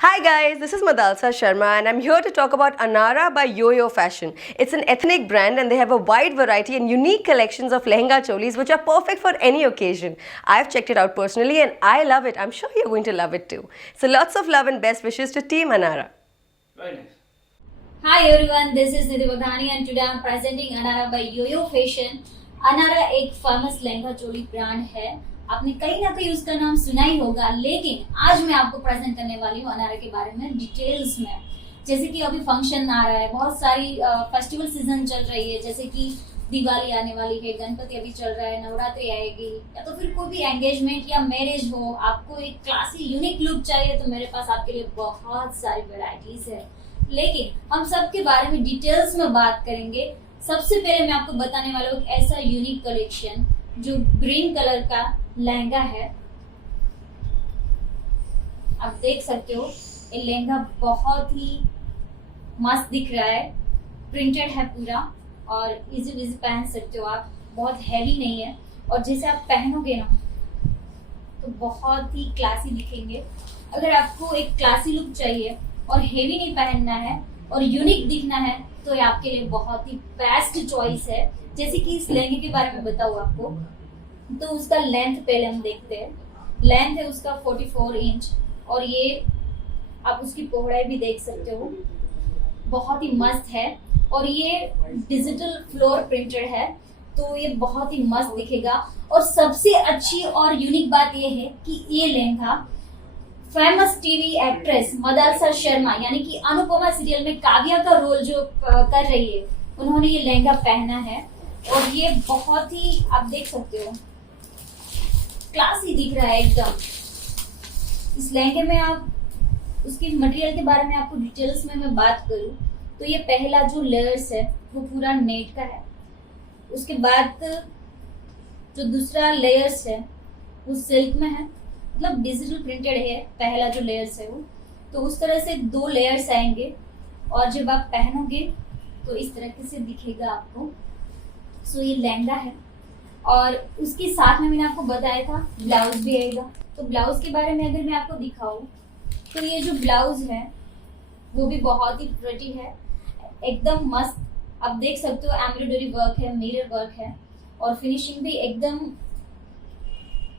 Hi guys, this is Madalsa Sharma and I'm here to talk about Anara by Yo-Yo Fashion. It's an ethnic brand and they have a wide variety and unique collections of lehenga cholis which are perfect for any occasion. I've checked it out personally and I love it. I'm sure you're going to love it too. So lots of love and best wishes to Team Anara. Very nice. Hi everyone, this is Nidhi Vadhani and today I'm presenting Anara by Yo-Yo Fashion. Anara एक famous lehenga choli brand है. आपने कहीं ना कहीं उसका नाम सुना ही होगा, लेकिन आज मैं आपको प्रेजेंट करने वाली हूँ अनारा के बारे में डिटेल्स में. जैसे कि अभी फंक्शन आ रहा है, बहुत सारी फेस्टिवल सीजन चल रही है, जैसे कि दिवाली आने वाली है, गणपति अभी चल रहा है, नवरात्रि आएगी, या तो फिर कोई भी एंगेजमेंट या मैरिज हो, आपको एक क्लासी यूनिक लुक चाहिए तो मेरे पास आपके लिए बहुत सारी वेराइटीज है. लेकिन हम सब के बारे में डिटेल्स में बात करेंगे. सबसे पहले मैं आपको बताने वाला हूँ ऐसा यूनिक कलेक्शन जो ग्रीन कलर का लहंगा है. आप देख सकते हो ये लहंगा बहुत ही मस्त दिख रहा है, प्रिंटेड है पूरा और इजी इजी पहन सकते हो आप. बहुत हैवी नहीं है और जैसे आप पहनोगे ना तो बहुत ही क्लासी दिखेंगे. अगर आपको एक क्लासी लुक चाहिए और हेवी नहीं पहनना है और यूनिक दिखना है तो ये आपके लिए बहुत ही बेस्ट चॉइस है. जैसे कि इस लहंगे के बारे में बताऊँ आपको तो उसका लेंथ पहले हम देखते हैं. लेंथ है उसका 44 इंच और ये आप उसकी पौड़ाई भी देख सकते हो, बहुत ही मस्त है. और ये डिजिटल फ्लोर प्रिंटेड है तो ये बहुत ही मस्त दिखेगा. और सबसे अच्छी और यूनिक बात ये है कि ये lehenga famous TV actress Madalsa Sharma यानी कि अनुपमा सीरियल में काव्या का रोल जो कर रही है, उन्होंने ये लहंगा पहना है. और ये बहुत ही आप देख सकते हो क्लासी दिख रहा है एकदम. इस लहंगे में आप उसकी मटेरियल के बारे में आपको डिटेल्स में मैं बात करूं तो ये पहला जो लेयर्स है वो पूरा नेट का है. उसके बाद जो दूसरा लेयर्स है वो सिल्क में है, मतलब डिजिटल प्रिंटेड है. पहला जो लेयर्स है वो तो उस तरह से 2 लेयर्स आएंगे और जब आप पहनोगे तो इस तरह से दिखेगा आपको. सो ये लहंगा है और उसके साथ में मैंने आपको बताया था ब्लाउज भी आएगा. तो ब्लाउज के बारे में अगर मैं आपको दिखाऊं तो ये जो ब्लाउज है वो भी बहुत ही प्रिटी है, एकदम मस्त. आप देख सकते हो एम्ब्रॉयडरी वर्क है, मिरर वर्क है और फिनिशिंग भी एकदम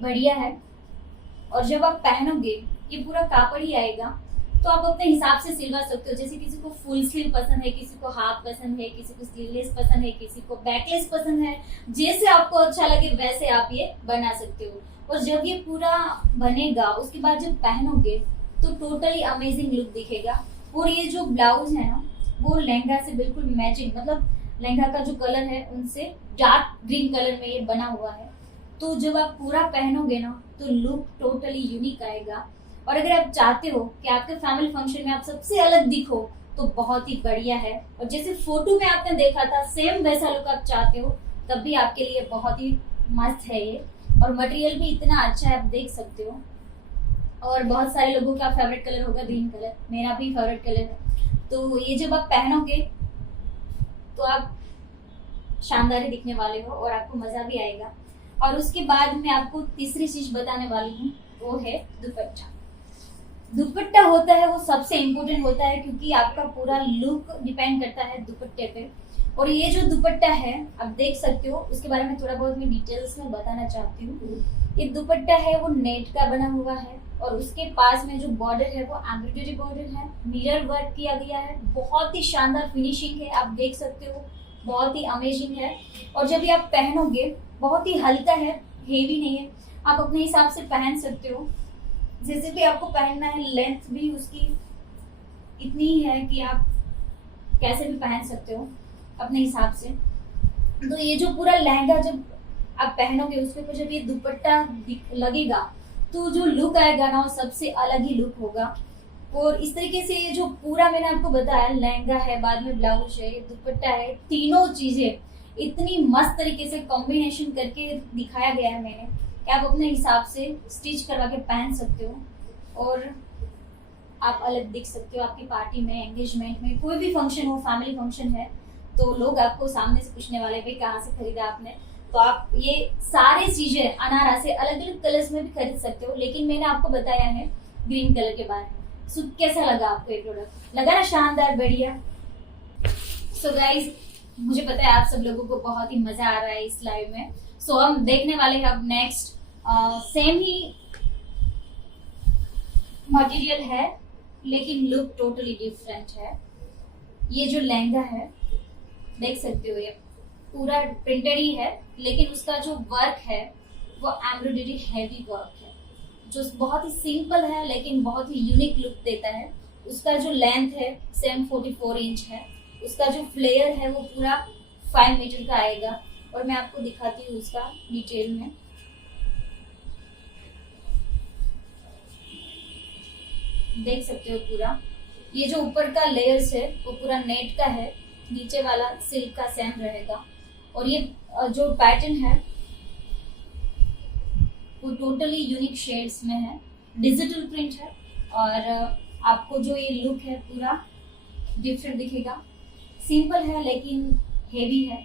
बढ़िया है. और जब आप पहनोगे ये पूरा कापड़ ही आएगा तो आप अपने हिसाब से सिलवा सकते हो. जैसे किसी को फुल स्लीव पसंद है, किसी को हाफ पसंद है, किसी को स्लीवलेस पसंद है, किसी को बैकलेस पसंद है. जैसे आपको अच्छा लगे वैसे आप ये बना सकते हो. और जब ये पूरा बनेगा उसके बाद जब पहनोगे तो टोटली अमेजिंग लुक दिखेगा. और ये जो ब्लाउज है ना वो लहंगा से बिल्कुल मैचिंग, मतलब लहंगा का जो कलर है उनसे डार्क ग्रीन कलर में ये बना हुआ है. तो जब आप पूरा पहनोगे ना तो लुक टोटली यूनिक आएगा. और अगर आप चाहते हो कि आपके फैमिली फंक्शन में आप सबसे अलग दिखो तो बहुत ही बढ़िया है. और जैसे फोटो में आपने देखा था सेम वैसा लुक आप चाहते हो तब भी आपके लिए बहुत ही मस्त है ये. और मटेरियल भी इतना अच्छा है, आप देख सकते हो. और बहुत सारे लोगों का फेवरेट कलर होगा ग्रीन कलर, मेरा भी फेवरेट कलर है. तो ये जब आप पहनोगे तो आप शानदार दिखने वाले हो और आपको मजा भी आएगा. और उसके बाद मैं आपको तीसरी चीज बताने वाली हूँ वो है दुपट्टा. दुपट्टा होता है वो सबसे इम्पोर्टेंट होता है क्योंकि आपका पूरा लुक डिपेंड करता है दुपट्टे पे. और ये जो दुपट्टा है आप देख सकते हो, उसके बारे में थोड़ा बहुत मैं डिटेल्स में बताना चाहती हूँ. ये दुपट्टा है वो नेट का बना हुआ है और उसके पास में जो बॉर्डर है वो एम्ब्रॉयडरी बॉर्डर है, मिरर वर्क किया गया है. बहुत ही शानदार फिनिशिंग है, आप देख सकते हो, बहुत ही अमेजिंग है. और जब ये आप पहनोगे बहुत ही हल्का है, हेवी नहीं है, आप अपने हिसाब से पहन सकते हो. जैसे भी आपको पहनना है, लेंथ भी उसकी इतनी है कि आप कैसे भी पहन सकते हो अपने हिसाब से. तो ये जो पूरा लहंगा जब आप पहनोगे उसके ऊपर जब ये दुपट्टा लगेगा तो जो लुक आएगा ना वो सबसे अलग ही लुक होगा. और इस तरीके से ये जो पूरा मैंने आपको बताया लहंगा है, बाद में ब्लाउज है, दुपट्टा है, तीनों चीजें इतनी मस्त तरीके से कॉम्बिनेशन करके दिखाया गया है मैंने कि आप अपने हिसाब से स्टिच करवा के पहन सकते हो और आप अलग दिख सकते हो. आपकी पार्टी में, एंगेजमेंट में, कोई भी फंक्शन हो, फैमिली फंक्शन है तो लोग आपको सामने से पूछने वाले भाई कहाँ से खरीदा आपने. तो आप ये सारी चीजें अनारा से अलग अलग कलर्स में भी खरीद सकते हो. लेकिन मैंने आपको बताया है ग्रीन कलर के बारे में. सो कैसा लगा आपको ये प्रोडक्ट? लगा ना शानदार, बढ़िया? सो गाइज, मुझे पता है आप सब लोगों को बहुत ही मजा आ रहा है इस लाइव में। सो हम देखने वाले हैं अब नेक्स्ट सेम ही मटेरियल है लेकिन लुक टोटली डिफरेंट है। ये जो लहंगा है देख सकते हो, ये पूरा प्रिंटेड ही है लेकिन उसका जो वर्क है वो एम्ब्रॉयडरी हैवी वर्क है, जो बहुत ही सिंपल है लेकिन बहुत ही यूनिक लुक देता है। उसका जो लेंथ है 744 इंच है, उसका जो फ्लेयर है वो पूरा 5 मीटर का आएगा। और मैं आपको दिखाती हूँ उसका डिटेल में। देख सकते हो पूरा ये जो ऊपर का लेयर्स है वो पूरा नेट का है, नीचे वाला सिल्क का सेम रहेगा। और ये जो पैटर्न है वो टोटली यूनिक शेड्स में है, डिजिटल प्रिंट है और आपको जो ये लुक है पूरा डिफरेंट दिखेगा। सिंपल है लेकिन हेवी है,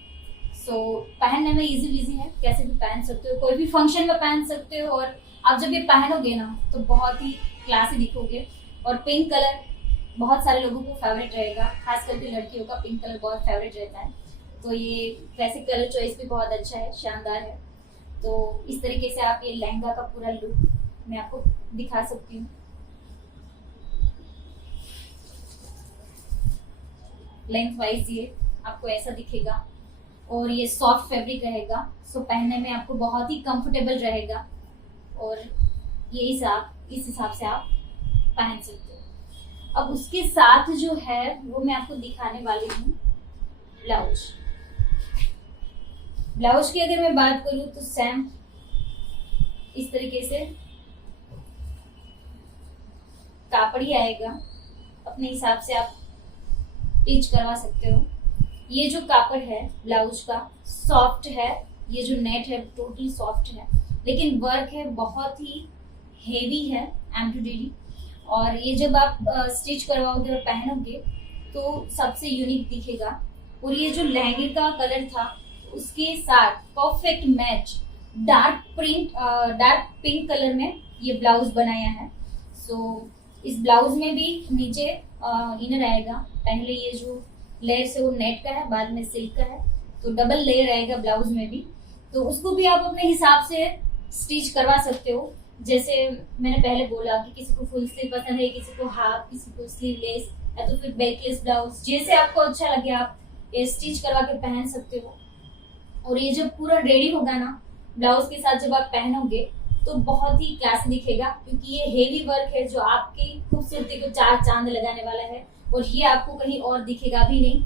सो पहनने में इजी विजी है, कैसे भी पहन सकते हो, कोई भी फंक्शन में पहन सकते हो। और आप जब ये पहनोगे ना तो बहुत ही क्लासी दिखोगे। और पिंक कलर बहुत सारे लोगों को फेवरेट रहेगा, खास करके लड़कियों का पिंक कलर बहुत फेवरेट रहता है। तो ये वैसे कलर चॉइस भी बहुत अच्छा है, शानदार है। तो इस तरीके से आप ये लहंगा का पूरा लुक मैं आपको दिखा सकती हूँ। लेंथ वाइज ये आपको ऐसा दिखेगा और ये सॉफ्ट फैब्रिक रहेगा, सो पहनने में आपको बहुत ही कंफर्टेबल रहेगा। और ये इस हिसाब से आप पहन सकते हो। अब उसके साथ जो है वो मैं आपको दिखाने वाली हूँ ब्लाउज। ब्लाउज की अगर मैं बात करूँ तो सेम इस तरीके से कापड़ ही आएगा, अपने हिसाब से आप स्टिच करवा सकते हो। ये जो कापड़ है ब्लाउज का सॉफ्ट है, ये जो नेट है टोटली सॉफ्ट है लेकिन वर्क है बहुत ही हेवी है, एम्ब्रॉयडरी। और ये जब आप स्टिच करवाओगे और पहनोगे तो सबसे यूनिक दिखेगा। और ये जो लहंगे का कलर था उसके साथ perfect match dark pink colour में ये ब्लाउज बनाया है। सो इस ब्लाउज में भी नीचे इनर आएगा, पहले ये जो लेयर से वो नेट का है, बाद में सिल्क का है, तो डबल लेयर आएगा ब्लाउज में भी। तो उसको भी आप अपने हिसाब से स्टिच करवा सकते हो। जैसे मैंने पहले बोला कि किसी को फुल स्लीव पसंद है, किसी को हाफ, किसी को स्लीवलेस या तो फिर बैकलेस ब्लाउज, जैसे आपको अच्छा लगे आप ये स्टिच करवा के पहन सकते हो। और ये जब पूरा रेडी होगा ना ब्लाउज के साथ जब आप पहनोगे तो बहुत ही क्लासी दिखेगा, क्योंकि ये हेवी वर्क है जो आपकी खूबसूरती को 4 चांद लगाने वाला है। और ये आपको कहीं और दिखेगा भी नहीं।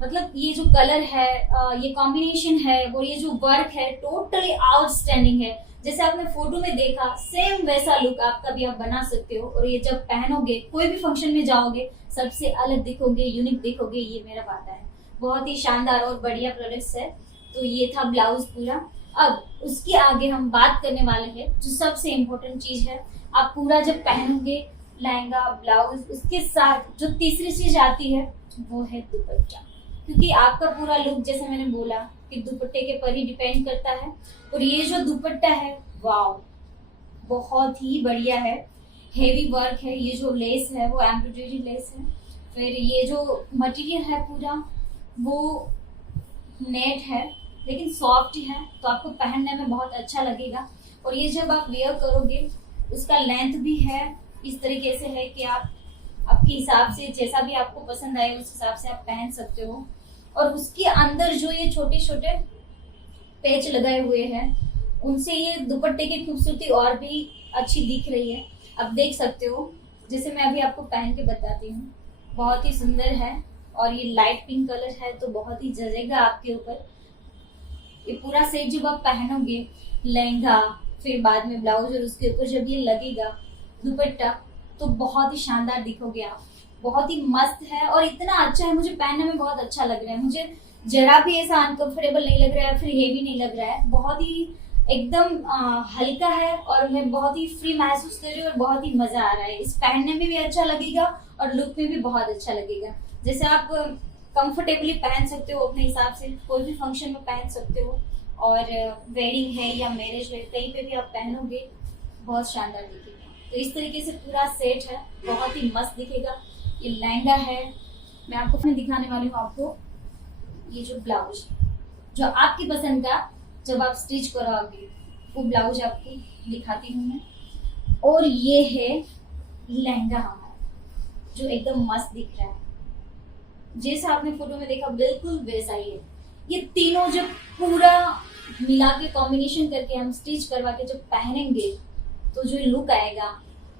मतलब ये जो कलर है, ये कॉम्बिनेशन है और ये जो वर्क है टोटली आउटस्टैंडिंग है। जैसे आपने फोटो में देखा सेम वैसा लुक आपका भी आप बना सकते हो। और ये जब पहनोगे कोई भी फंक्शन में जाओगे सबसे अलग दिखोगे, यूनिक दिखोगे, ये मेरा वादा है। बहुत ही शानदार और बढ़िया प्रोडक्ट्स है। तो ये था ब्लाउज पूरा। अब उसके आगे हम बात करने वाले हैं जो सबसे इम्पोर्टेंट चीज है। आप पूरा जब पहनोगे लहंगा ब्लाउज, उसके साथ जो तीसरी चीज आती है वो है दुपट्टा। क्योंकि आपका पूरा लुक जैसे मैंने बोला कि दुपट्टे के पर ही डिपेंड करता है। और ये जो दुपट्टा है वाव, बहुत ही बढ़िया है, हेवी वर्क है। ये जो लेस है वो एम्ब्रॉयडरी लेस है। फिर ये जो मटेरियल है पूरा वो नेट है लेकिन सॉफ्ट है, तो आपको पहनने में बहुत अच्छा लगेगा। और ये जब आप वेयर करोगे उसका लेंथ भी है इस तरीके से है कि आप आपके हिसाब से जैसा भी आपको पसंद आए उस हिसाब से आप पहन सकते हो। और उसके अंदर जो ये छोटे छोटे पैच लगाए हुए हैं उनसे ये दुपट्टे की खूबसूरती और भी अच्छी दिख रही है। आप देख सकते हो, जैसे मैं अभी आपको पहन के बताती हूँ, बहुत ही सुंदर है। और ये लाइट पिंक कलर है तो बहुत ही जचेगा आपके ऊपर। ये पूरा सेट जब आप पहनोगे लहंगा फिर बाद में ब्लाउज और उसके ऊपर जब ये लगेगा दुपट्टा तो बहुत ही शानदार दिखोगे आप। बहुत ही मस्त है और इतना अच्छा है, मुझे पहनने में बहुत अच्छा लग रहा है। मुझे जरा भी ऐसा अनकंफर्टेबल नहीं लग रहा है, फिर हेवी नहीं लग रहा है। बहुत ही एकदम हल्का है और मैं बहुत ही फ्री महसूस कर रही हूँ और बहुत ही मजा आ रहा है। इस पहनने में भी अच्छा लगेगा और लुक में भी बहुत अच्छा लगेगा। जैसे आप कंफर्टेबली पहन सकते हो अपने हिसाब से, कोई भी फंक्शन में पहन सकते हो। और वेडिंग है या मैरिज है कहीं पे भी आप पहनोगे बहुत शानदार दिखेगा। तो इस तरीके से पूरा सेट है, बहुत ही मस्त दिखेगा। ये लहंगा है। मैं आपको फिर दिखाने वाली हूँ आपको ये जो ब्लाउज, जो आपकी पसंद का जब आप स्टिच कराओगे वो ब्लाउज आपको दिखाती हूँ मैं। और ये है लहंगा हमारा, जो एकदम मस्त दिख रहा है, जैसा आपने फोटो में देखा बिल्कुल वैसा ही है। ये तीनों जब पूरा मिला के कॉम्बिनेशन करके हम स्टिच करवा के जब पहनेंगे तो जो लुक आएगा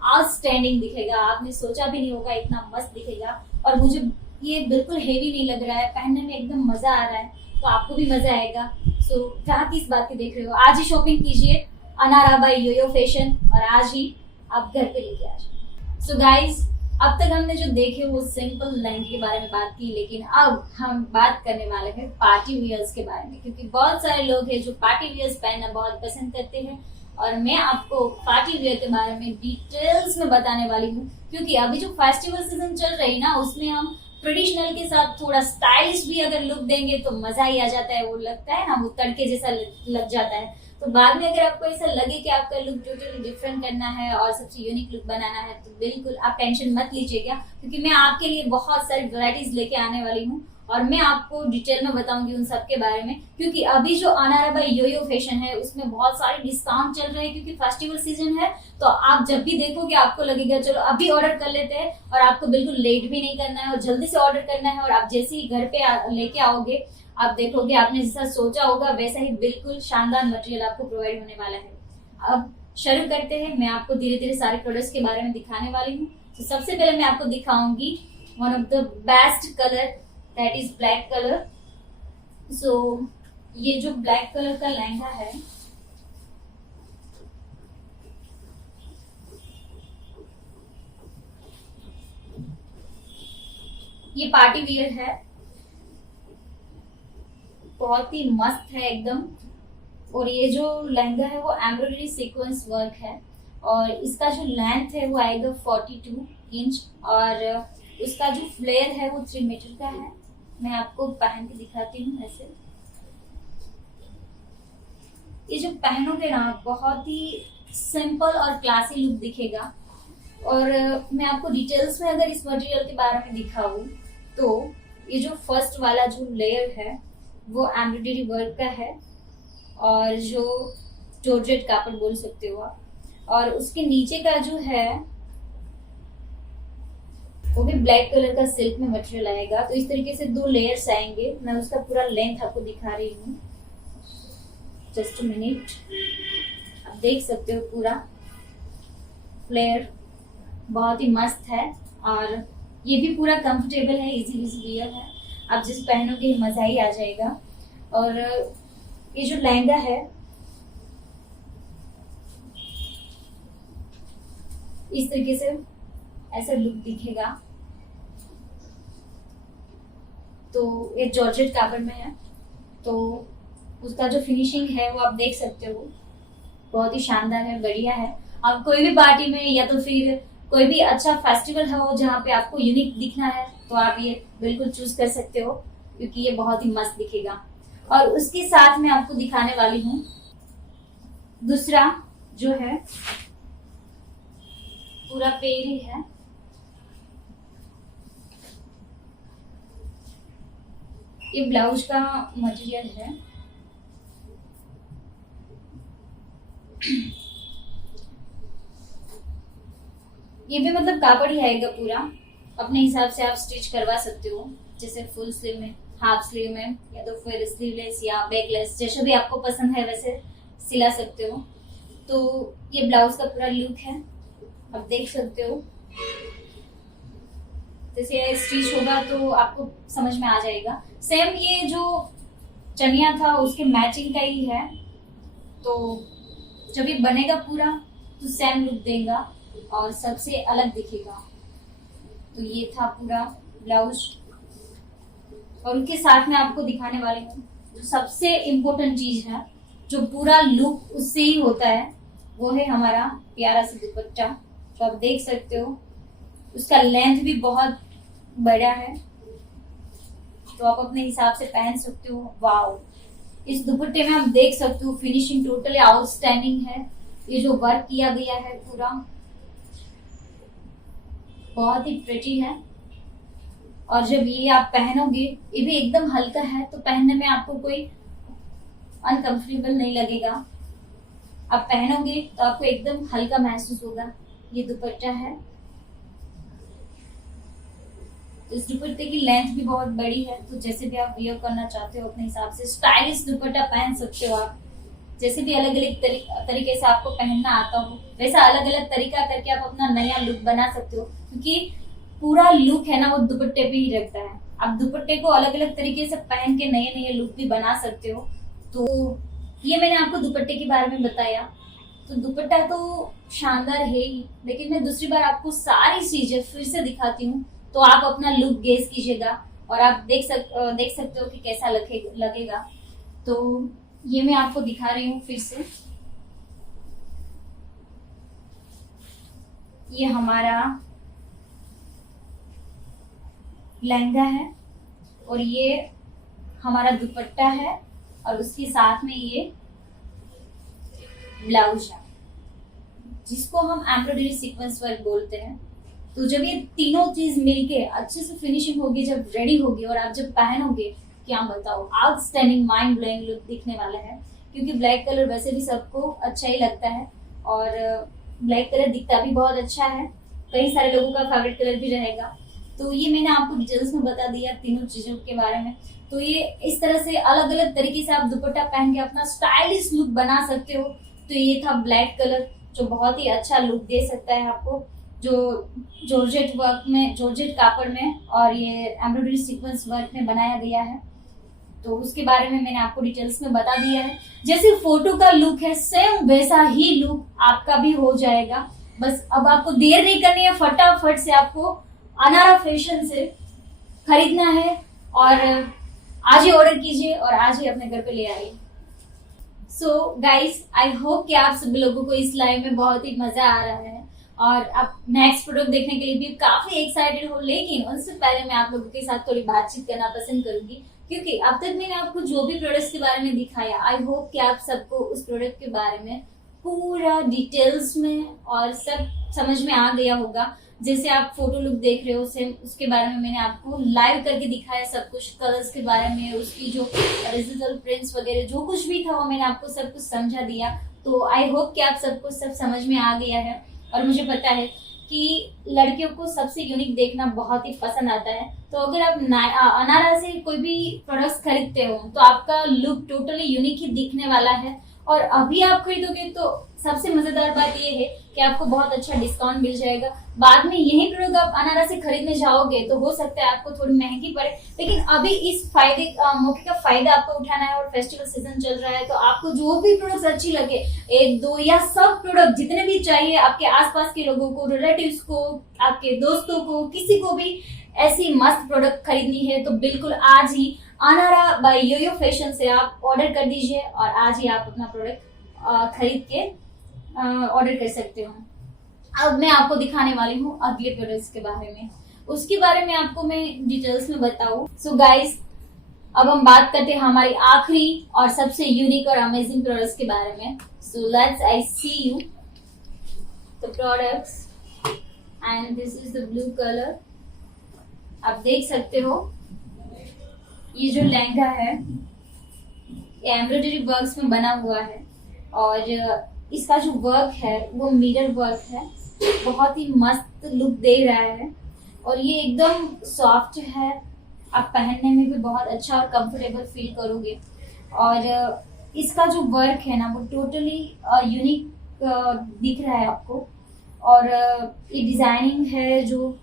आउटस्टैंडिंग दिखेगा। आपने सोचा भी नहीं होगा इतना मस्त दिखेगा। और मुझे ये बिल्कुल हेवी नहीं लग रहा है, पहनने में एकदम मजा आ रहा है, तो आपको भी मजा आएगा। सो क्या किस बात की देख रहे हो, आज ही शॉपिंग कीजिए अनारा बाय योयो फैशन और आज ही आप घर पे लेके आ जाए। सो गाइज, अब तक हमने जो देखे वो सिंपल लहंगे के बारे में बात की, लेकिन अब हम बात करने वाले हैं पार्टी वियर्स के बारे में, क्योंकि बहुत सारे लोग हैं जो पार्टी वियर्स पहनना बहुत पसंद करते हैं। और मैं आपको पार्टी वियर के बारे में डिटेल्स में बताने वाली हूँ, क्योंकि अभी जो फेस्टिवल सीजन चल रही है ना, उसमें हम ट्रेडिशनल के साथ थोड़ा स्टाइलिश भी अगर लुक देंगे तो मजा ही आ जाता है। वो लगता है ना, वो तड़के जैसा लग जाता है। तो बाद में अगर आपको ऐसा लगे कि आपका लुक टोटली डिफरेंट करना है और सबसे यूनिक लुक बनाना है, तो बिल्कुल आप टेंशन मत लीजिएगा, क्योंकि मैं आपके लिए बहुत सारी वैरायटीज लेके आने वाली हूँ और मैं आपको डिटेल में बताऊंगी उन सब के बारे में। क्योंकि अभी जो अनारा बाय योयो फैशन है उसमें बहुत सारे डिस्काउंट चल रहे हैं, क्योंकि फेस्टिवल सीजन है। तो आप जब भी देखोगे आपको लगेगा चलो अभी ऑर्डर कर लेते हैं, और आपको बिल्कुल लेट भी नहीं करना है और जल्दी से ऑर्डर करना है। और आप जैसे ही घर पे लेके आओगे आप देखोगे आपने जैसा सोचा होगा वैसा ही बिल्कुल शानदार मटेरियल आपको प्रोवाइड होने वाला है। अब शुरू करते हैं, मैं आपको धीरे धीरे सारे प्रोडक्ट्स के बारे में दिखाने वाली हूँ। तो सबसे पहले मैं आपको दिखाऊंगी one of the best colour, that is black colour. So ये जो ब्लैक कलर का लहंगा है, ये पार्टी वियर है, बहुत ही मस्त है एकदम। और ये जो लहंगा है वो एम्ब्रॉयडरी सीक्वेंस वर्क है, और इसका जो लेंथ है वो आएगा 42 इंच, और उसका जो फ्लेयर है वो 3 मीटर का है। मैं आपको पहन के दिखाती हूँ ऐसे। ये जो पहनोगे ना बहुत ही सिंपल और क्लासी लुक दिखेगा। और मैं आपको डिटेल्स में अगर इस मटेरियल के बारे में दिखाऊं तो ये जो फर्स्ट वाला जो लेयर है वो एम्ब्रॉयडरी वर्क का है, और जो जॉर्जेट कापड़ बोल सकते हो आप। और उसके नीचे का जो है वो भी ब्लैक कलर का सिल्क में मटेरियल आएगा। तो इस तरीके से 2 लेयर्स आएंगे। मैं उसका पूरा लेंथ आपको दिखा रही हूँ, जस्ट अ मिनट। आप देख सकते हो पूरा फ्लेयर बहुत ही मस्त है, और ये भी पूरा कंफर्टेबल है, इजी वियर है। आप जिस पहनोगे मजा ही आ जाएगा। और ये जो लहंगा है इस तरीके से ऐसा लुक दिखेगा। तो ये जॉर्जेट कापड़ में है, तो उसका जो फिनिशिंग है वो आप देख सकते हो, बहुत ही शानदार है, बढ़िया है। आप कोई भी पार्टी में या तो फिर कोई भी अच्छा फेस्टिवल हो जहाँ पे आपको यूनिक दिखना है तो आप ये बिल्कुल चूज कर सकते हो, क्योंकि ये बहुत ही मस्त दिखेगा। और उसके साथ मैं आपको दिखाने वाली हूँ दूसरा जो है पूरा पेड़ ही है। ये ब्लाउज का मटेरियल है। ये भी मतलब कापड़ ही आएगा पूरा, अपने हिसाब से आप स्टिच करवा सकते हो, जैसे फुल स्लीव में, हाफ स्लीव में, या तो फिर स्लीवलेस या बैकलेस, जैसे भी आपको पसंद है वैसे सिला सकते हो। तो ये ब्लाउज का पूरा लुक है, आप देख सकते हो। जैसे स्टिच होगा तो आपको समझ में आ जाएगा। सेम ये जो चनिया था उसके मैचिंग का ही है, तो जब ये बनेगा पूरा तो सेम लुक देगा और सबसे अलग दिखेगा। तो ये था पूरा ब्लाउज, और उनके साथ में आपको दिखाने वाली हूँ जो सबसे इम्पोर्टेंट चीज है, जो पूरा लुक उससे ही होता है, वो है हमारा प्यारा सा दुपट्टा। तो आप देख सकते हो उसका लेंथ भी बहुत बड़ा है, तो आप अपने हिसाब से पहन सकते हो। वाओ, इस दुपट्टे में आप देख सकते हो फिनिशिंग टोटली आउटस्टैंडिंग है। ये जो वर्क किया गया है पूरा बहुत ही प्रिटी है। और जब ये आप पहनोगे, ये भी एकदम हल्का है, तो पहनने में आपको कोई अनकंफर्टेबल नहीं लगेगा। आप पहनोगे तो आपको एकदम हल्का महसूस होगा। ये दुपट्टा है, इस दुपट्टे की लेंथ भी बहुत बड़ी है, तो जैसे भी आप वियर करना चाहते हो अपने हिसाब से स्टाइलिश दुपट्टा पहन सकते हो। आप जैसे भी अलग अलग तरीके से आपको पहनना आता हो, वैसा अलग अलग तरीका करके आप अपना नया लुक बना सकते हो, क्योंकि पूरा लुक है ना वो दुपट्टे पे ही रहता है। आप दुपट्टे को अलग अलग तरीके से पहन के नए नए लुक भी बना सकते हो। तो ये मैंने आपको दुपट्टे के बारे में बताया। तो दुपट्टा तो शानदार है ही, लेकिन मैं दूसरी बार आपको सारी चीजें फिर से दिखाती हूँ, तो आप अपना लुक गेस कीजिएगा और आप देख सकते हो कि कैसा लगेगा। तो ये मैं आपको दिखा रही हूँ फिर से। ये हमारा लहंगा है और ये हमारा दुपट्टा है और उसके साथ में ये ब्लाउज है, जिसको हम एम्ब्रॉयडरी सीक्वेंस वर्क बोलते हैं। तो जब ये तीनों चीज मिलके अच्छे से फिनिशिंग होगी, जब रेडी होगी और आप जब पहनोगे, क्या बताओ, आउटस्टैंडिंग माइंड ब्लोइंग लुक दिखने वाला है। क्योंकि ब्लैक कलर वैसे भी सबको अच्छा ही लगता है और ब्लैक कलर दिखता भी बहुत अच्छा है, कई सारे लोगों का फेवरेट कलर भी रहेगा। तो ये मैंने आपको डिटेल्स में बता दिया तीनों चीजों के बारे में। तो ये इस तरह से अलग अलग तरीके से आप दुपट्टा पहन के अपना स्टाइलिश लुक बना सकते हो। तो ये था ब्लैक कलर, जो बहुत ही अच्छा लुक दे सकता है आपको, जो जॉर्जेट वर्क में, जॉर्जेट कापड़ में और ये एम्ब्रॉयडरी सीक्वेंस वर्क में बनाया गया है। तो उसके बारे में मैंने आपको डिटेल्स में बता दिया है। जैसे फोटो का लुक है, सेम वैसा ही लुक आपका भी हो जाएगा। बस अब आपको देर नहीं करनी है, फटाफट से आपको अनारा फैशन से खरीदना है और आज ही ऑर्डर कीजिए और आज ही अपने घर पे ले आइए। सो गाइस, आई होप कि आप सभी लोगों को इस लाइव में बहुत ही मजा आ रहा है और आप नेक्स्ट प्रोडक्ट देखने के लिए भी काफी एक्साइटेड हो। लेकिन उससे पहले मैं आप लोगों के साथ थोड़ी बातचीत करना पसंद करूंगी, क्योंकि अब तक मैंने आपको जो भी प्रोडक्ट्स के बारे में दिखाया, आई होप कि आप सबको उस प्रोडक्ट के बारे में पूरा डिटेल्स में और सब समझ में आ गया होगा। जैसे आप फोटो लुक देख रहे हो, सेम उसके बारे में मैंने आपको लाइव करके दिखाया सब कुछ, कलर्स के बारे में, उसकी जो डिजिटल प्रिंट्स वगैरह जो कुछ भी था वो मैंने आपको सब कुछ समझा दिया। तो आई होप कि आप सबको सब समझ में आ गया है। और मुझे पता है कि लड़कियों को सबसे यूनिक देखना बहुत ही पसंद आता है। तो अगर आप अनारा से कोई भी प्रोडक्ट्स खरीदते हो तो आपका लुक टोटली यूनिक ही दिखने वाला है। और अभी आप खरीदोगे तो सबसे मजेदार बात ये है कि आपको बहुत अच्छा डिस्काउंट मिल जाएगा। बाद में यही प्रोडक्ट आप अनारा से खरीदने जाओगे तो हो सकता है आपको थोड़ी महंगी पड़े, लेकिन अभी इस मौके का फायदा आपको उठाना है और फेस्टिवल सीजन चल रहा है। तो आपको जो भी प्रोडक्ट्स अच्छी लगे, एक दो या सब प्रोडक्ट जितने भी चाहिए, आपके आसपास के लोगों को, रिलेटिव्स को, आपके दोस्तों को, किसी को भी ऐसी मस्त प्रोडक्ट खरीदनी है तो बिल्कुल आज ही अनारा बाय योयो फैशन से आप ऑर्डर कर दीजिए और आज ही आप अपना प्रोडक्ट खरीद के ऑर्डर कर सकते हो। अब मैं आपको दिखाने वाली हूँ अगले प्रोडक्ट्स के बारे में, उसके बारे में आपको मैं डिटेल्स में बताऊँ। सो गाइस, अब हम बात करते हैं हमारी आखिरी और सबसे यूनिक और अमेजिंग प्रोडक्ट्स के बारे में। So let's I see you the products and this is the blue colour. आप देख सकते हो ये जो लहंगा है ये एम्ब्रॉयडरी वर्क्स में बना हुआ है और इसका जो वर्क है वो मिरर वर्क है, बहुत ही मस्त लुक दे रहा है और ये एकदम सॉफ्ट है। आप पहनने में भी बहुत अच्छा और कंफर्टेबल फील करोगे। और इसका जो वर्क है ना वो टोटली यूनिक दिख रहा है आपको। और ये डिजाइनिंग है जो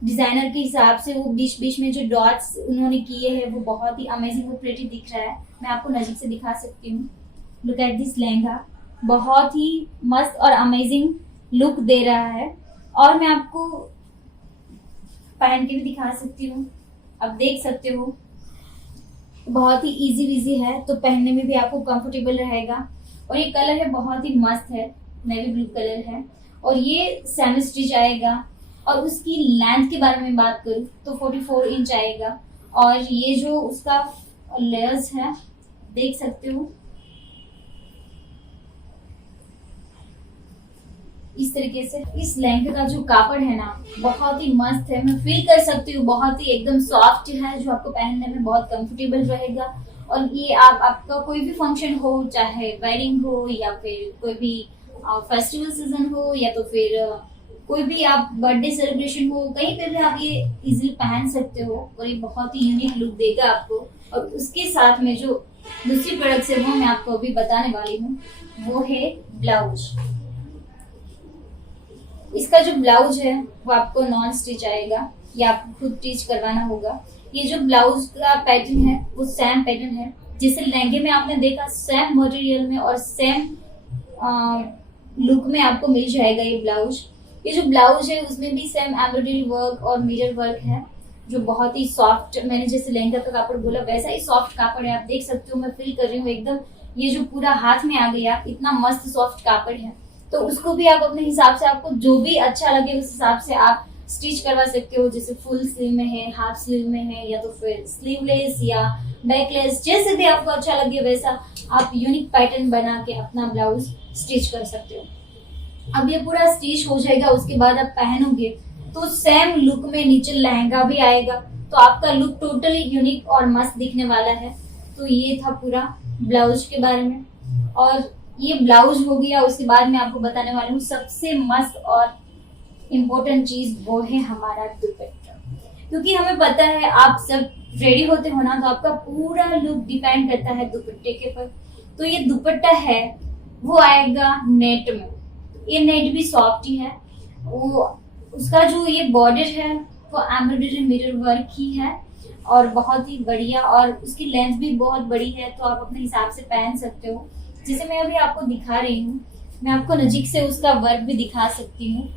डिजाइनर के हिसाब से वो बीच बीच में जो डॉट्स उन्होंने किए हैं वो बहुत ही अमेजिंग और प्रिटी दिख रहा है। मैं आपको नजदीक से दिखा सकती हूँ। लुक एट दिस लहंगा, बहुत ही मस्त और अमेजिंग लुक दे रहा है। और मैं आपको पहन के भी दिखा सकती हूँ, आप देख सकते हो बहुत ही इजी विजी है, तो पहनने में भी आपको कंफर्टेबल रहेगा। और ये कलर है बहुत ही मस्त है, नेवी ब्लू कलर है और ये सेमी स्टिच आएगा। और उसकी लेंथ के बारे में बात करूँ तो 44 इंच आएगा। और ये जो उसका लेयर्स है देख सकते हो, इस तरीके से इस लहंगे का जो कापड़ है ना बहुत ही मस्त है, मैं फील कर सकती हूँ, बहुत ही एकदम सॉफ्ट है जो आपको पहनने में बहुत कंफर्टेबल रहेगा। और ये आपका कोई भी फंक्शन हो, चाहे वेडिंग हो या फिर कोई भी फेस्टिवल सीजन हो या तो फिर कोई भी आप बर्थडे सेलिब्रेशन हो, कहीं पे भी आप ये इजीली पहन सकते हो और ये बहुत ही यूनिक लुक देगा आपको। और उसके साथ में जो दूसरी प्रोडक्ट है वो मैं आपको अभी बताने वाली हूँ, वो है ब्लाउज। इसका जो ब्लाउज है वो आपको नॉन स्टिच आएगा या आपको खुद स्टिच करवाना होगा। ये जो ब्लाउज का पैटर्न है वो सेम पैटर्न है जैसे लहंगे में आपने देखा, सेम मटेरियल में और सेम लुक में आपको मिल जाएगा ये ब्लाउज। ये जो ब्लाउज है उसमें भी सेम एम्ब्रॉयडरी वर्क और मिरर वर्क है जो बहुत ही सॉफ्ट, मैंने जैसे लहंगा का कापड़ बोला वैसा ही सॉफ्ट कापड़ है। आप देख सकते हो, मैं फील कर रही हूँ एकदम, ये जो पूरा हाथ में आ गया, इतना मस्त सॉफ्ट कापड़ है। तो उसको भी आप अपने हिसाब से, आपको जो भी अच्छा लगे उस हिसाब से आप स्टिच करवा सकते हो। जैसे फुल स्लीव में है, हाफ स्लीव में है, या तो फिर स्लीवलेस या बैकलेस, जैसे भी आपको अच्छा लगे वैसा आप यूनिक पैटर्न बना के अपना ब्लाउज स्टिच कर सकते हो। अब ये पूरा स्टिच हो जाएगा, उसके बाद आप पहनोगे तो सेम लुक में नीचे लहंगा भी आएगा, तो आपका लुक टोटली यूनिक और मस्त दिखने वाला है। तो ये था पूरा ब्लाउज के बारे में। और ये ब्लाउज हो गया, उसके बाद मैं आपको बताने वाली हूँ सबसे मस्त और इम्पोर्टेंट चीज, वो है हमारा दुपट्टा। क्योंकि हमें पता है आप सब रेडी होते हो ना, तो आपका पूरा लुक डिपेंड करता है दुपट्टे के पर। तो ये दुपट्टा है वो आएगा नेट में, ये नेट भी सॉफ्ट ही है, वो उसका जो ये बॉर्डर है वो एम्ब्रॉयडरी मिरर वर्क ही है और बहुत ही बढ़िया, और उसकी लेंथ भी बहुत बड़ी है, तो आप अपने हिसाब से पहन सकते हो। जैसे मैं अभी आपको दिखा रही हूँ, मैं आपको नजीक से उसका वर्क भी दिखा सकती हूँ।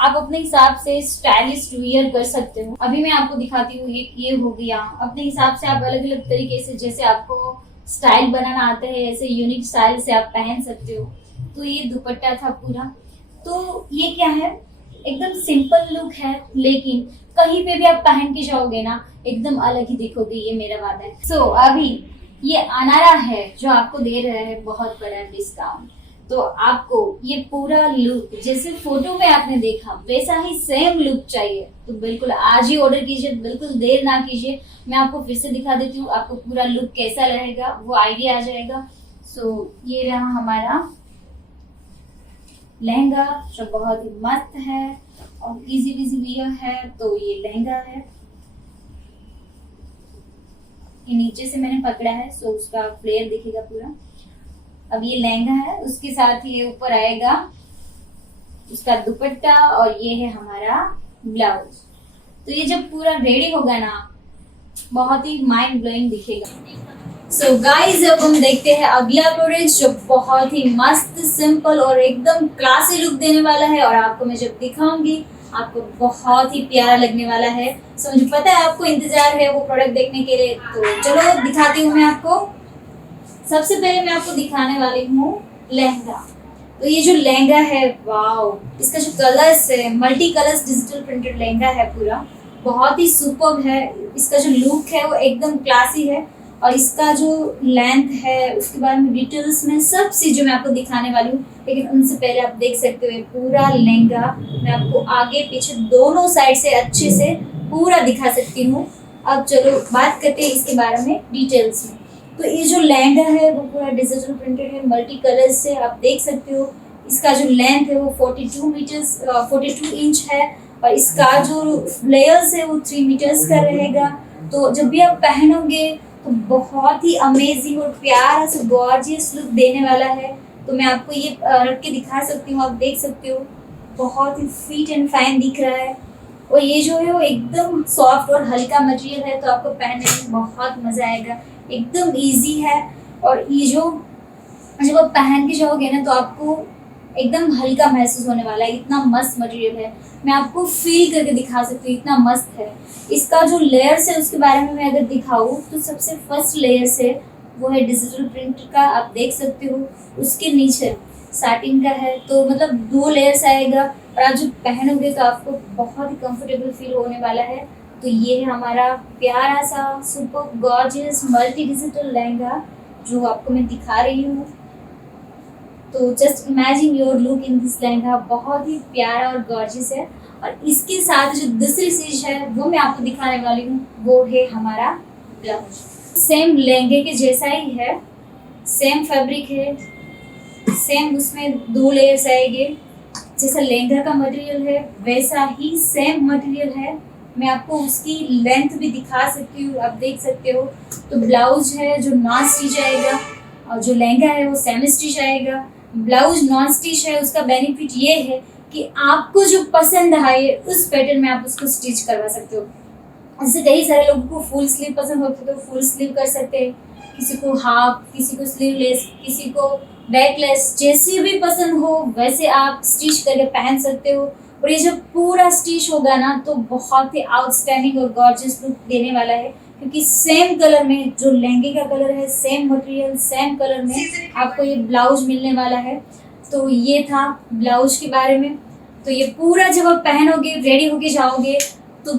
आप अपने हिसाब से स्टाइलिश वियर कर सकते हो। अभी मैं आपको दिखाती हूँ, ये हो गया। अपने हिसाब से आप अलग अलग तरीके से, जैसे आपको स्टाइल बनाना आता है ऐसे यूनिक स्टाइल से आप पहन सकते हो। तो ये दुपट्टा था पूरा। तो ये क्या है, एकदम सिंपल लुक है, लेकिन कहीं पे भी आप पहन के जाओगे ना एकदम अलग ही दिखोगे, ये मेरा वादा है। सो अभी ये अनारा है जो आपको दे रहा है बहुत बड़ा डिस्काउंट। तो आपको ये पूरा लुक जैसे फोटो में आपने देखा वैसा ही सेम लुक चाहिए, तो बिल्कुल आज ही ऑर्डर कीजिए, बिल्कुल देर ना कीजिए। मैं आपको फिर से दिखा देती हूँ, आपको पूरा लुक कैसा रहेगा वो आइडिया आ जाएगा। सो ये रहा हमारा लहंगा जो बहुत ही मस्त है और इजी विजी वियर है। तो ये लहंगा है, ये नीचे से मैंने पकड़ा है, सो उसका फ्लेयर दिखेगा पूरा। अब ये लहंगा है, उसके साथ ये ऊपर आएगा उसका दुपट्टा और ये है हमारा ब्लाउज। तो ये जब पूरा रेडी होगा ना बहुत ही माइंड ब्लोइंग दिखेगा। सो गाइज अब हम देखते हैं अगला प्रोडक्ट जो बहुत ही मस्त, सिंपल और एकदम क्लासी लुक देने वाला है, और आपको मैं जब दिखाऊंगी आपको बहुत ही प्यारा लगने वाला है। सो मुझे पता है आपको इंतजार है वो प्रोडक्ट देखने के लिए, तो चलो दिखाती हूँ मैं आपको। सबसे पहले मैं आपको दिखाने वाली हूँ लहंगा। तो ये जो लहंगा है, वाओ, इसका जो कलर्स है, multi colours digital printed lehenga है पूरा, बहुत ही सुपर्ब है। इसका जो लुक है वो एकदम क्लासी है, और इसका जो लेंथ है उसके बारे में डिटेल्स में सब चीज़ जो मैं आपको दिखाने वाली हूँ। लेकिन उनसे पहले आप देख सकते हो ये पूरा लहंगा मैं आपको आगे पीछे दोनों साइड से अच्छे से पूरा दिखा सकती हूँ। अब चलो बात करते हैं इसके बारे में डिटेल्स में। तो ये जो लहंगा है वो पूरा डिजिटल प्रिंटेड है, मल्टी कलर्स से आप देख सकते हो। इसका जो लेंथ है वो 42 इंच है, और इसका जो लेयर्स है वो 3 मीटर्स का रहेगा। तो जब भी आप पहनोगे तो बहुत ही अमेजिंग और प्यारा सा गॉर्जियस लुक देने वाला है। तो मैं आपको ये रख के दिखा सकती हूँ, आप देख सकते हो बहुत ही फिट एंड फाइन दिख रहा है। और ये जो है वो एकदम सॉफ्ट और हल्का मटेरियल है, तो आपको पहनने में बहुत मज़ा आएगा, एकदम इजी है। और ये जो जब आप पहन के जाओगे ना तो आपको एकदम हल्का महसूस होने वाला है, इतना मस्त मटेरियल है। मैं आपको फील करके दिखा सकती हूँ, इतना मस्त है। इसका जो लेयर्स है उसके बारे में मैं अगर दिखाऊँ तो सबसे फर्स्ट लेयर्स है वो है डिजिटल प्रिंट का, आप देख सकते हो। उसके नीचे साटिन का है, तो मतलब 2 लेयर्स आएगा, और आप जब पहनोगे तो आपको बहुत ही कंफर्टेबल फील होने वाला है। तो ये है हमारा प्यारा सा super gorgeous multi digital lehenga जो आपको मैं दिखा रही हूँ। तो just imagine your look in this lehenga, बहुत ही प्यारा और गॉर्जियस है। और इसके साथ जो दूसरी चीज है वो मैं आपको दिखाने वाली हूँ, वो है हमारा ब्लाउज। सेम लहंगे के जैसा ही है, सेम फैब्रिक है, सेम उसमें 2 लेयर्स आएंगे। जैसा लहंगा का मटेरियल है वैसा ही सेम मटेरियल है। मैं आपको उसकी लेंथ भी दिखा सकती हूँ, आप देख सकते हो। तो ब्लाउज है जो नॉन स्टिच आएगा और जो लहंगा है वो सेमी स्टिच आएगा। ब्लाउज नॉन स्टिच है, उसका बेनिफिट ये है कि आपको जो पसंद आए उस पैटर्न में आप उसको स्टिच करवा सकते हो। जैसे कई सारे लोगों को फुल स्लीव पसंद होती है तो फुल स्लीव कर सकते हैं, किसी को हाफ, किसी को स्लीवलेस, किसी को बैकलेस, जैसे भी पसंद हो वैसे आप स्टिच करके पहन सकते हो। और ये जब पूरा स्टिच होगा ना तो बहुत ही आउटस्टैंडिंग और गॉर्जियस लुक देने वाला है, क्योंकि सेम कलर में जो लहंगे का कलर है, सेम मटेरियल सेम कलर में आपको ये ब्लाउज मिलने वाला है। तो ये था ब्लाउज के बारे में। तो ये पूरा जब आप पहनोगे, रेडी होके जाओगे, तो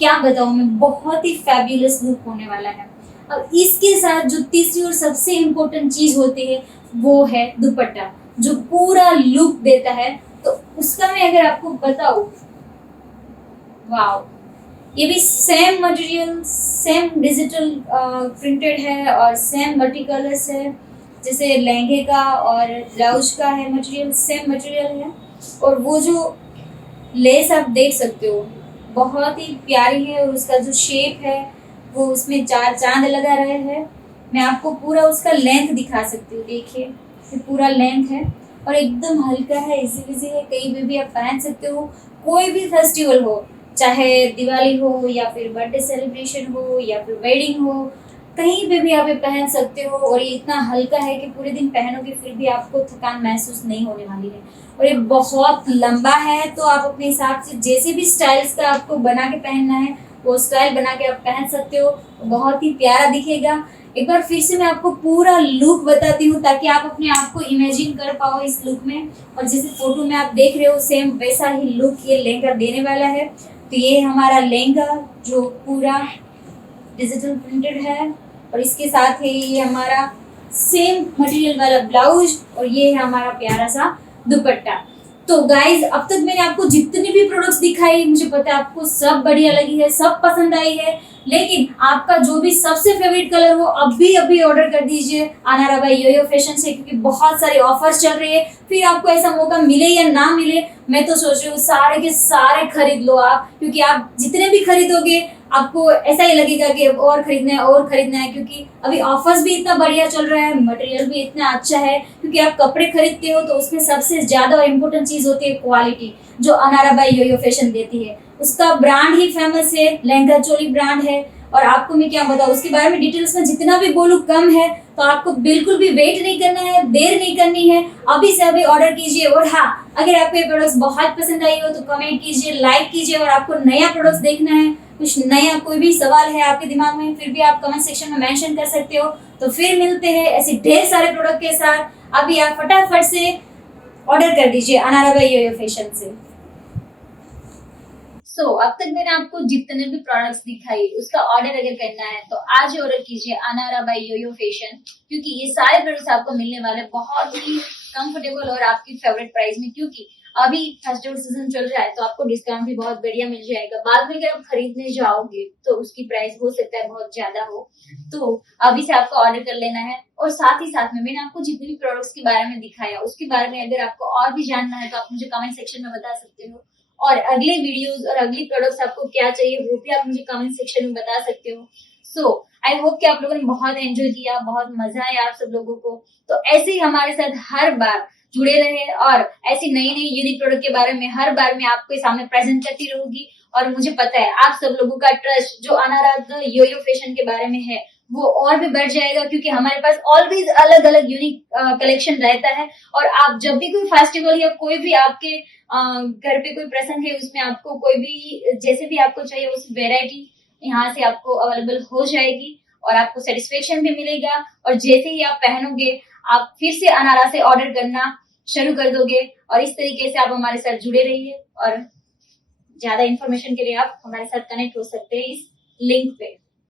क्या बताऊँ मैं, बहुत ही फैब्युलस लुक होने वाला है। अब इसके साथ जो तीसरी और सबसे इम्पोर्टेंट चीज होती है वो है दुपट्टा, जो पूरा लुक देता है। तो उसका मैं अगर आपको बताऊं, वाओ, ये भी same material, same digital printed है और सेम मल्टी कलर्स है। जैसे लहंगे का और ब्लाउज का है मटेरियल, सेम मटेरियल है। और वो जो लेस आप देख सकते हो बहुत ही प्यारी है, और उसका जो शेप है वो उसमें 4 चांद लगा रहे हैं। मैं आपको पूरा उसका लेंथ दिखा सकती हूँ, देखिए ये पूरा लेंथ है और एकदम हल्का है, इजी इजी है, कहीं भी आप पहन सकते हो। कोई भी फेस्टिवल हो, चाहे दिवाली हो या फिर बर्थडे सेलिब्रेशन हो या फिर वेडिंग हो, कहीं पे भी आप ये पहन सकते हो। और ये इतना हल्का है कि पूरे दिन पहनोगे फिर भी आपको थकान महसूस नहीं होने वाली है। और ये बहुत लंबा है, तो आप अपने हिसाब से जैसे भी स्टाइल्स का आपको बना के पहनना है वो स्टाइल बना के आप पहन सकते हो, बहुत ही प्यारा दिखेगा। एक बार फिर से मैं आपको पूरा लुक बताती हूँ ताकि आप अपने आप को इमेजिन कर पाओ इस लुक में। और जैसे फोटो में आप देख रहे हो सेम वैसा ही लुक ये लहंगा देने वाला है। तो ये हमारा लहंगा जो पूरा डिजिटल प्रिंटेड है, और इसके साथ है ये हमारा सेम मटेरियल वाला ब्लाउज, और ये है हमारा प्यारा सा दुपट्टा। तो गाइज, अब तक मैंने आपको जितनी भी प्रोडक्ट्स दिखाई, मुझे पता है आपको सब बढ़िया लगी है, सब पसंद आई है। लेकिन आपका जो भी सबसे फेवरेट कलर हो अभी ऑर्डर कर दीजिए अनारा बाय योयो फैशन से, क्योंकि बहुत सारे ऑफर्स चल रहे हैं। फिर आपको ऐसा मौका मिले या ना मिले, मैं तो सोच रही हूँ सारे के सारे खरीद लो आप, क्योंकि आप जितने भी खरीदोगे आपको ऐसा ही लगेगा कि और खरीदना है और खरीदना है। क्योंकि अभी ऑफर्स भी इतना बढ़िया चल रहा है, मटेरियल भी इतना अच्छा है। क्योंकि आप कपड़े खरीदते हो तो उसमें सबसे ज्यादा और इम्पोर्टेंट चीज होती है क्वालिटी, जो अनारा बाय योयो फैशन देती है। उसका ब्रांड ही फेमस है, लहंगा चोली ब्रांड है। और आपको मैं क्या बताऊँ उसके बारे में डिटेल्स में जितना भी बोलूँ कम है। तो आपको बिल्कुल भी वेट नहीं करना है, देर नहीं करनी है, अभी से अभी ऑर्डर कीजिए। और हाँ, अगर आपको ये प्रोडक्ट्स बहुत पसंद आई हो तो कमेंट कीजिए, लाइक कीजिए। और आपको नया प्रोडक्ट्स देखना है, कुछ नया कोई भी सवाल है आपके दिमाग में, फिर भी आप कमेंट सेक्शन में मेंशन कर सकते हो। तो फिर मिलते हैं ऐसे ढेर सारे प्रोडक्ट के साथ। अभी आप फटाफट से ऑर्डर कर दीजिए अनारा बाय योयो फैशन से। अब तक मैंने आपको जितने भी प्रोडक्ट्स दिखाई उसका ऑर्डर अगर करना है तो आज ही ऑर्डर कीजिए अनारा बाय योयो फैशन, क्योंकि ये सारे प्रोडक्ट्स आपको मिलने वाले बहुत ही कंफर्टेबल और आपकी फेवरेट प्राइस में। क्योंकि अभी फेस्टिवल सीजन चल रहा है तो आपको डिस्काउंट भी बहुत बढ़िया मिल जाएगा। बाद में अगर आप खरीदने जाओगे तो उसकी प्राइस हो सकता है बहुत ज्यादा हो, तो अभी से आपको ऑर्डर कर लेना है। और साथ ही साथ में मैंने आपको जितने भी प्रोडक्ट्स के बारे में दिखाया उसके बारे में अगर आपको और भी जानना है तो आप मुझे कमेंट सेक्शन में बता सकते हो। और अगले वीडियोस और अगली प्रोडक्ट्स आपको क्या चाहिए वो भी आप मुझे कमेंट सेक्शन में बता सकते हो। आई होप कि आप लोगों ने बहुत एंजॉय किया, बहुत मजा आया आप सब लोगों को। तो ऐसे ही हमारे साथ हर बार जुड़े रहे और ऐसी नई नई यूनिक प्रोडक्ट के बारे में हर बार मैं आपके सामने प्रेजेंट करती रहूंगी। और मुझे पता है आप सब लोगों का ट्रस्ट जो अनारा योयो फैशन के बारे में है वो और भी बढ़ जाएगा, क्योंकि हमारे पास ऑलवेज अलग अलग यूनिक कलेक्शन रहता है। और आप जब भी कोई फेस्टिवल या कोई भी आपके घर पे कोई प्रसंग है उसमें आपको कोई भी जैसे भी आपको चाहिए उस वेराइटी यहाँ से आपको अवेलेबल हो जाएगी और आपको सेटिस्फेक्शन भी मिलेगा। और जैसे ही आप पहनोगे आप फिर से अनारा से ऑर्डर करना शुरू कर दोगे। और इस तरीके से आप हमारे साथ जुड़े रहिए और ज्यादा इन्फॉर्मेशन के लिए आप हमारे साथ कनेक्ट हो सकते हैं इस लिंक पे।